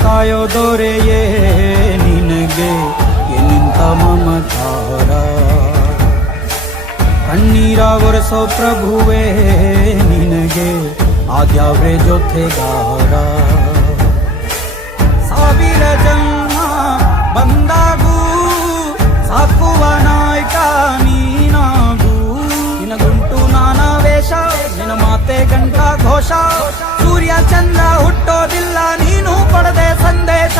ಕಾಯೋ ದೊರೆಯೇ ನಿನಗೆ ನಿಂತ ಮಮಕಾರ ಕಣ್ಣೀರ ಒರೆಸೋ ಪ್ರಭುವೇ ನಿನಗೆ ಆದ್ಯಾವ್ರೆ ಜೊತೆಗಾರ ಸಾವಿರ ಜನ್ಮ ಬಂದಾಗೂ ಸಾಕುವ ನಾಯಕ ನೀನಾಗೂ ನಿನಗುಂಟು ನಾನಾ ವೇಷ ನಿನ್ನ ಮಾತೆ ಗಂಟ ಘೋಷ ಸೂರ್ಯ ಚಂದ್ರ ಹುಟ್ಟೋದಿಲ್ಲ ನೀನು ಪಡೆದೆ ಸಂದೇಶ